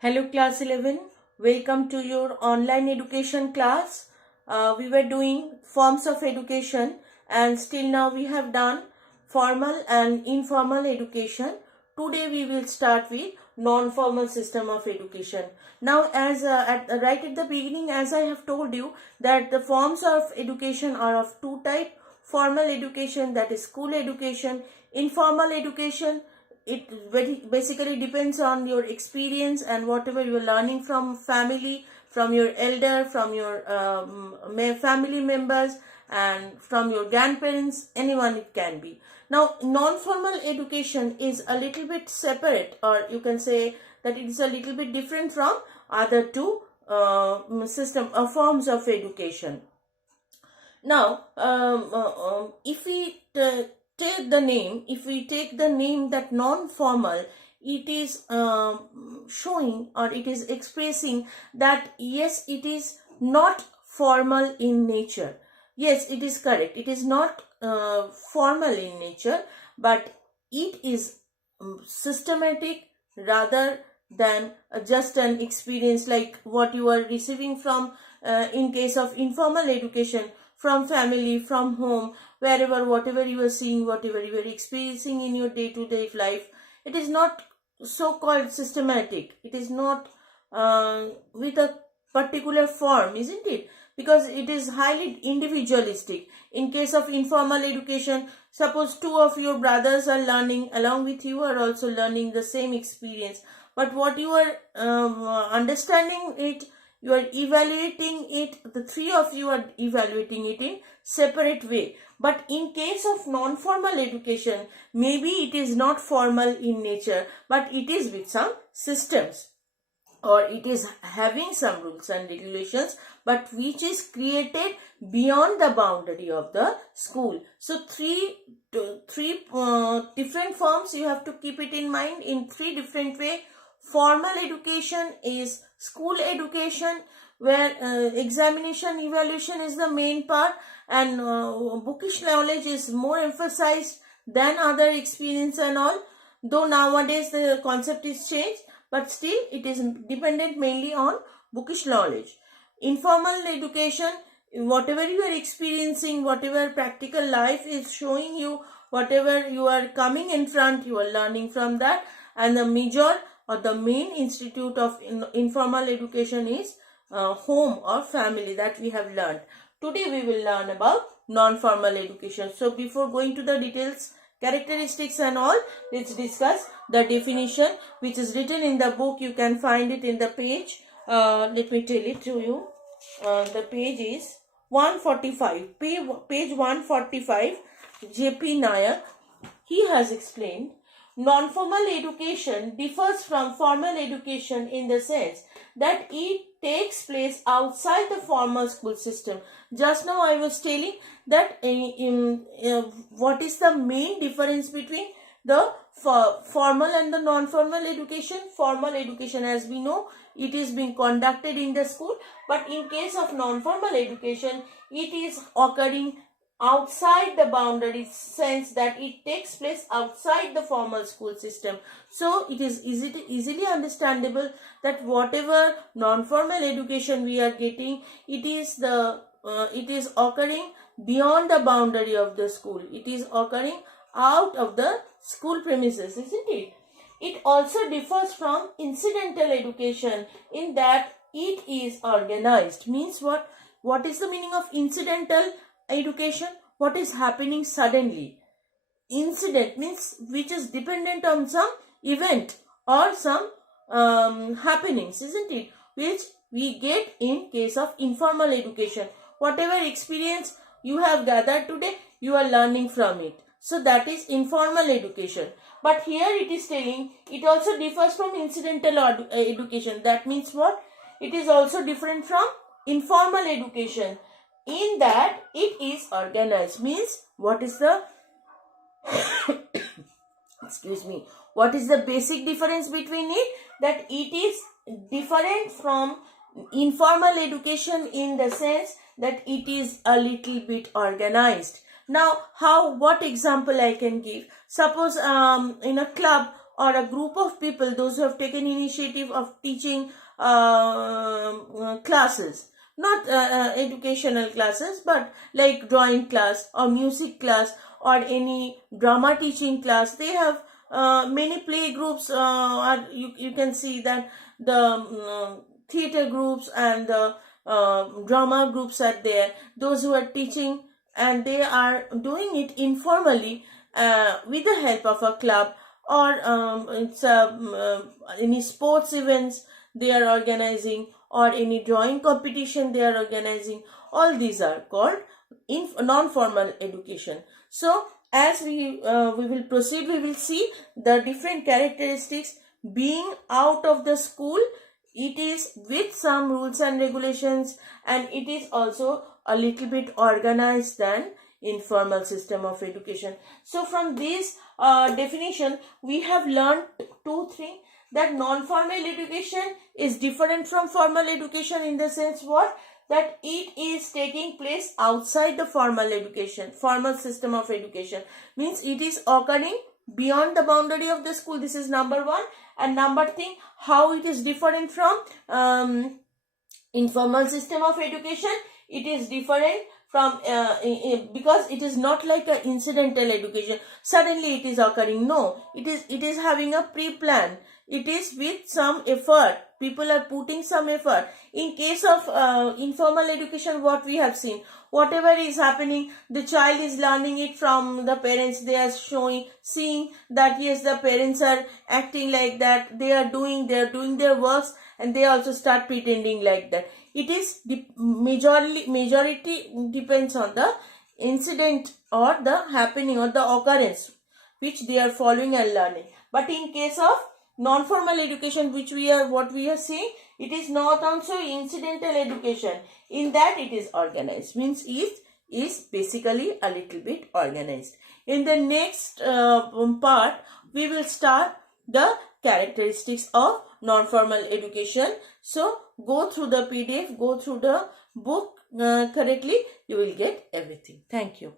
Hello class 11, welcome to your online education class. We were doing forms of education and still now we have done formal and informal education. Today we will start with non-formal system of education. Now right at the beginning, as I have told you, that the forms of education are of two types: formal education, that is school education; informal education, it basically depends on your experience and whatever you are learning from family, from your elder, from your family members, and from your grandparents, anyone it can be. Now non-formal education is a little bit separate, or you can say that it is a little bit different from other two forms of education. Now, if we if we take the name that non-formal, it is showing, or it is expressing that yes, it is not formal in nature. Yes, it is correct. It is not formal in nature, but it is systematic rather than just an experience like what you are receiving from in case of informal education, from family, from home, wherever, whatever you are seeing, whatever you are experiencing in your day-to-day life. It is not so-called systematic. It is not with a particular form, isn't it? Because it is highly individualistic. In case of informal education, suppose two of your brothers are learning along with you, are also learning the same experience, but what you are understanding it, you are evaluating it, the three of you are evaluating it in separate way. But in case of non-formal education, maybe it is not formal in nature, but it is with some systems, or it is having some rules and regulations, but which is created beyond the boundary of the school. So three different forms you have to keep it in mind in three different way. Formal education is school education, where examination, evaluation is the main part, and bookish knowledge is more emphasized than other experience and all. Though nowadays the concept is changed, but still it is dependent mainly on bookish knowledge. Informal education, whatever you are experiencing, whatever practical life is showing you, whatever you are coming in front, you are learning from that. And the major or the main institute of informal education is home or family, that we have learned. Today we will learn about non-formal education. So before going to the details, characteristics and all, let's discuss the definition which is written in the book. You can find it in the page. Let me tell it to you. The page is 145. Page 145. J.P. Nayak. He has explained, non-formal education differs from formal education in the sense that it takes place outside the formal school system. Just now I was telling that what is the main difference between the formal and the non-formal education. Formal education, as we know, it is being conducted in the school, but in case of non-formal education, it is occurring outside the boundary, sense that it takes place outside the formal school system. So it is easily understandable that whatever non-formal education we are getting, it is occurring beyond the boundary of the school. It is occurring out of the school premises, isn't it? It also differs from incidental education in that it is organized. Means what? What is the meaning of incidental education? What is happening suddenly? Incident means which is dependent on some event or some happenings, isn't it? Which we get in case of informal education. Whatever experience you have gathered today, you are learning from it. So that is informal education. But here it is telling it also differs from incidental education. That means what? It is also different from informal education in that it is organized. Means what is the excuse me, what is the basic difference between it? That it is different from informal education in the sense that it is a little bit organized. Now what example I can give? Suppose in a club or a group of people, those who have taken initiative of teaching classes, not educational classes, but like drawing class or music class or any drama teaching class. They have many play groups, you can see that the theater groups and the drama groups are there, those who are teaching, and they are doing it informally with the help of a club, or any sports events they are organizing, or any drawing competition they are organizing. All these are called non-formal education. So as we will proceed, we will see the different characteristics. Being out of the school, it is with some rules and regulations, and it is also a little bit organized than informal system of education. So from this definition, we have learned two things, that non-formal education is different from formal education in the sense what? That it is taking place outside the formal education, formal system of education. Means it is occurring beyond the boundary of the school. This is number one. And number thing, how it is different from informal system of education. It is different from because it is not like an incidental education. Suddenly it is occurring. No, it is having a pre-plan. It is with some effort. People are putting some effort. In case of informal education, what we have seen, whatever is happening, the child is learning it from the parents. They are seeing that yes, the parents are acting like that. They are doing their works, and they also start pretending like that. It is majority depends on the incident or the happening or the occurrence which they are following and learning. But in case of non-formal education, what we are seeing, it is not also incidental education. In that it is organized. Means it is basically a little bit organized. In the next part, we will start the characteristics of non-formal education. So go through the PDF, go through the book correctly. You will get everything. Thank you.